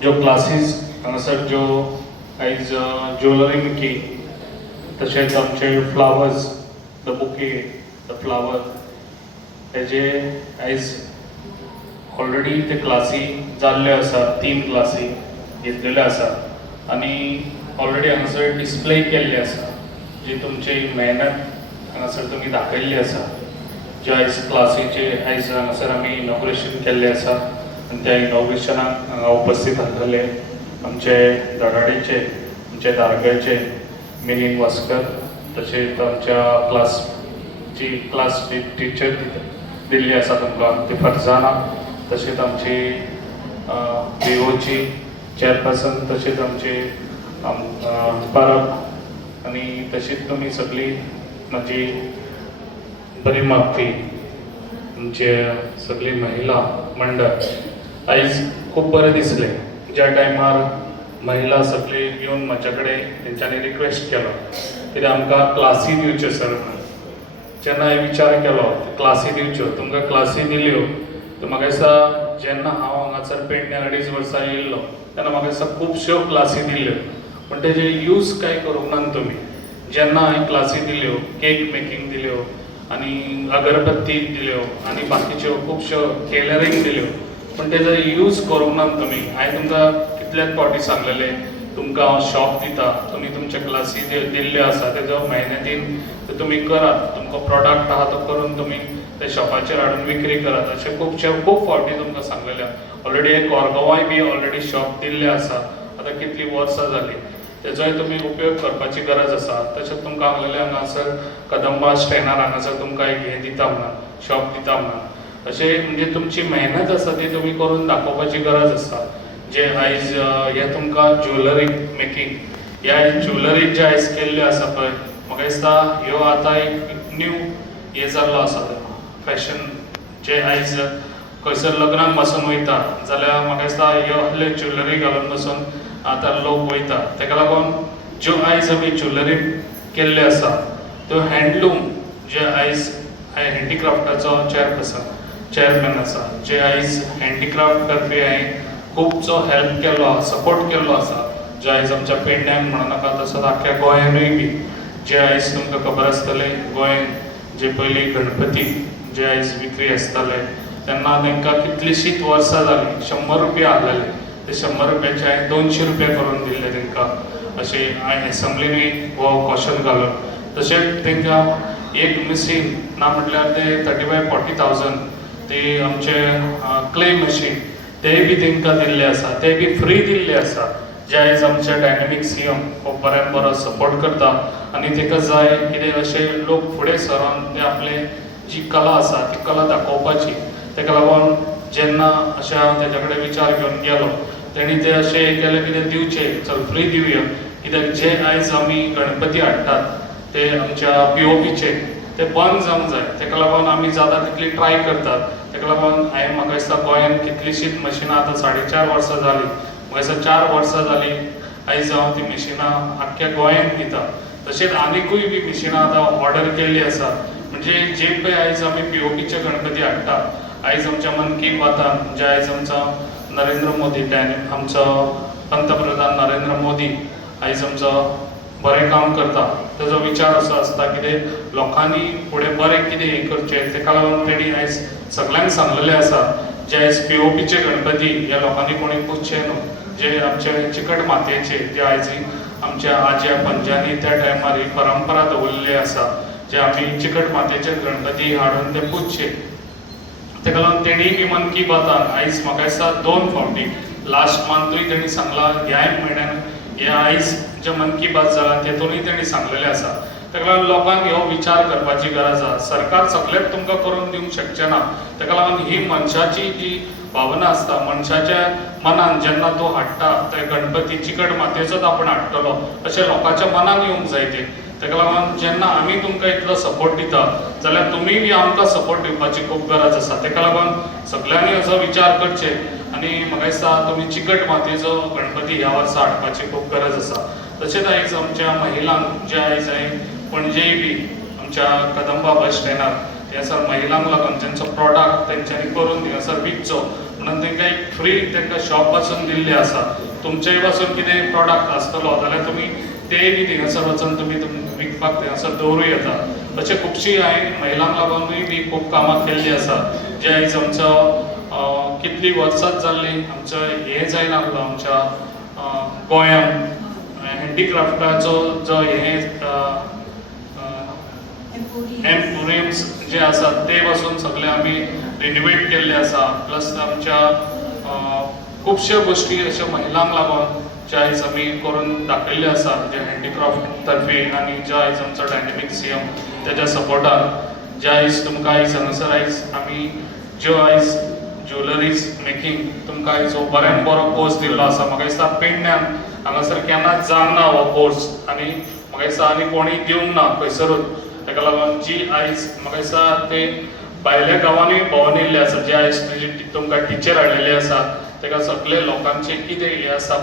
ज्यो क्लासीस हांगासर ज्यो आयज ज्वेलरी मेकिंग तशेंच आमचे flowers the bouquet the flower हेजे आयज ऑलरेडी ते क्लासी जाल्ल्यो आसा 3 क्लासी घेतलेल्यो आसा आनी ऑलरेडी हांगासर डिस्प्ले केल्ले आसा जी तुमची मेहनत हांगासर तुमी दाखयल्ली आसा ज्या आयज क्लासीचे आयज हांगासर आमी इनॉग्रेशन केल्लें आसा आनी त्या इनॉग्रेशनाक हांगा उपस्थित आसलेले आमचे धडाडीचे आमचे दारगळचे मिलिंद वास्कर तशेंच आमच्या क्लास टिचर दिल्ली आसा तुमकां ती फरजाना तशेंच आमची बीओची चेअरपर्सन तशेंच आमचे परब आनी तशीच तुमी सगळी म्हाजी बरी मागपी आमचे सगळी महिला मंडळ आयज खूब बरें दिसलें ज्या टायमार महिला सगळी येवन म्हाजे कडेन तेंच्यांनी रिक्वेस्ट केलो कित्याक आमकां क्लासी दिवच्यो सर जेन्ना हांवें विचार केलो क्लासी दिवच्यो तुमकां क्लासी दिल्यो तर म्हाका दिसता जेन्ना हांव हांगासर पेडणे 2.5 वर्सां येयल्लो तेन्ना म्हाका दिसता खुबश्यो क्लासी दिल्ल्यो पूण तेजे यूज कांय करूंक ना तुमी जेन्ना हांवें क्लासी दिल्यो केक मेकिंग दिल्यो आनी अगरबत्ती दिल्यो आनी बाकीच्यो खुबश्यो टेलरिंग दिल्यो पूण तेजो यूज करूंक ना तुमी हांवें तुमकां कितलेच फावटी सांगलेलें तुमकां हांव शॉप दिता तुमी तुमच्या क्लासी दिल्ल्यो आसा तेजो मेहनतीन ते तुमी करात तुमकां प्रॉडक्ट आहा तो करून तुमी ते शॉपाचेर हाडून विक्री करात अशें खूब फावटी तुमकां सांगलेलें ऑलरेडी एक कोरगांवाय बी ऑलरेडी शॉप दिल्लें आसा आतां कितलीं वर्सां जालीं तेजोय तुमी उपयोग करपाची गरज आसा तशेंच तुमकां सांगलेलें हांगासर कदंबा स्टॅनार हांगासर तुमकां एक हें दिता म्हणून शॉप दिता म्हणून अशें म्हणजे तुमची मेहनत आसा ती तुमी करून दाखोवपाची गरज आसा जे आयज हे तुमकां ज्वेलरी मेकिंग ह्या ज्वेलरी जे आयज केल्ल्यो आसा पळय म्हाका दिसता ह्यो आतां एक न्यू हे जाल्लो आसा फॅशन जे आयज खंयसर लग्नाक पासून वयता जाल्यार म्हाका दिसता ह्यो असले ज्वेलरी घालून पासून आतां लोक वयता तेका लागून ज्यो आयज आमी ज्वेलरी केल्ल्यो आसा त्यो हँडलूम जे आयज हँडीक्राफ्टाचो चेअरमॅन आसा जे आयज हँडीक्राफ्ट करपी हांवें खूबसो हेल्प केल्लो सपोर्ट केल्लो आसा जे आयज आमच्या पेडण्यान म्हणनाका तसोच आख्ख्या गोंयानूय बी जे आयज तुमकां खबर आसतलें गोंयान जे पयलीं गणपती जे आयज विक्री आसताले तेन्ना तांकां कितलींशींच वर्सां जालीं 100 रुपया आहलेले ते 100 रुपयाचे हांवें 200 रुपया करून दिल्ले तांकां अशें हांवें एसंब्लीनूय हो क्वेश्चन घालून तशेंच तांकां एक मशीन ना म्हटल्यार ते 35-40,000 ते आमचे क्ले मशीन तेय बी तांकां दिल्ले आसा ते बी फ्री दिल्ले आसा जे आयज आमचे डायनॅमिक सीएम खूब बऱ्यान बरो सपोर्ट करता आनी ताका जाय कितें अशें लोक फुडें सरून ते आपले जी कला आसा ती कला दाखोवपाची ताका लागून जेन्ना अशें हांव तेजे कडेन विचार घेवन गेलो तेणी ते अशें केलें कितें दिवचें चल फ्री दिवया कित्याक जे आयज आमी गणपती हाडटात ते आमच्या POPचे ते बंद जावंक जाय ताका लागून आमी जाता तितली ट्राय करतात ताका लागून हांवें म्हाका दिसता गोंयान कितलींशींच मशिनां आतां 4.5 वर्सां जालीं म्हाका दिसता 4 वर्सां जालीं आयज हांव ती मशिनां आख्ख्या गोंयान दिता तशेंच आनिकूय बी मशिनां आतां ऑर्डर केल्ली आसा म्हणजे जे पळय आयज आमी POPचे गणपती हाडटा आयज आमच्या मन की बातान जे आयज आमचो नरेंद्र मोदी आमचो पंतप्रधान नरेंद्र मोदी आयज आमचो बरें काम करता तेजो विचार असो आसता कितें लोकांनी फुडें बरें कितें हें करचें ताका लागून तेणी आयज सगळ्यांक सांगलेलें आसा जे आयज POPचे गणपती ह्या लोकांनी कोणी पुजचे न्हू जे आमचे चिकट मातयेचे जे आयज आमच्या आज्या पंजांनी त्या टायमार ही परंपरा दवरलेली आसा जे आमी चिकट मातयेचे गणपती हाडून ते पुजचे ताका लागून तेणी बी मन की बातान आयज म्हाका दिसता 2 फावटी लास्ट मंथूय तेणी सांगला ह्या म्हयन्यान हे आयज जे मन की बात जाला तेतूनय तेणी सांगलेलें आसा ताका लागून लोकांक ह्यो विचार करपाची गरज आसा सरकार सगळेंच तुमकां करून दिवंक शकचें ना ताका लागून ही मनशाची जी भावना आसता मनशाच्या मनान जेन्ना तूं हाडटा ते गणपती चिकट मातयेचोच आपण हाडटलो अशें लोकांच्या मनान येवंक जाय तें ताका लागून जेन्ना आमी तुमकां इतलो सपोर्ट दिता जाल्यार तुमी बी आमकां सपोर्ट दिवपाची खूब गरज आसा ताका लागून सगळ्यांनी असो विचार करचे आनी म्हाका दिसता तुमी चिकट मातयेचो गणपती ह्या वर्सा हाडपाची खूब गरज आसा तशेंच आयज आमच्या महिलांक जे आयज हांवें पणजेय बी आमच्या कदंबा बस स्टँडार थंयसर महिलांक लागून जेंचो प्रॉडक्ट तेंच्यांनी करून थंयसर विकचो म्हणून तांकां एक फ्री तांकां शॉप पासून दिल्ले आसा. तुमचेय पासून कितें प्रॉडक्ट आसतलो जाल्यार तुमी तेय बी थिंगासर वचून तुमी विकपाक थिंगासर दवरूं येता. अशें खुबशीं हांवें महिलांक लागूनूय बी खूब कामां केल्लीं आसा, जे आयज आमचो कितलीं वर्सांच जाल्लीं आमचो हें जायनासलो आमच्या गोंयांत हँडीक्राफ्टाचो जो हें एम्पोरियम्स जे आसात ते पासून सगळे आमी रिनोवेट केल्ले आसा. प्लस आमच्या खुबश्यो गोश्टी अश्यो महिलांक लागून जे आयज आमी करून दाखयल्ले आसा, जे हँडीक्राफ्ट तर्फे आनी जे आयज आमचो डायनेमीक सीएम तेज्या सपोर्टान जे आयज तुमकां आयज हांगासर आयज आमी ज्यो आयज ज्वेलरीज मेकींग तुमकां आयज हो बऱ्यान बरो कोर्स दिल्लो आसा. म्हाका दिसता पेडण्यान हांगासर केन्नाच जावंक ना हो कोर्स, आनी म्हाका दिसता आनी कोणीय दिवंक ना खंयसरूच. ताका लागून जी आयज म्हाका दिसता ते भायल्या गांवांनी भोंवन येयल्ले आसा, जे आयज तुमकां टिचर हाडिल्ले आसा, ताका सगळे लोकांचे कितें हें आसा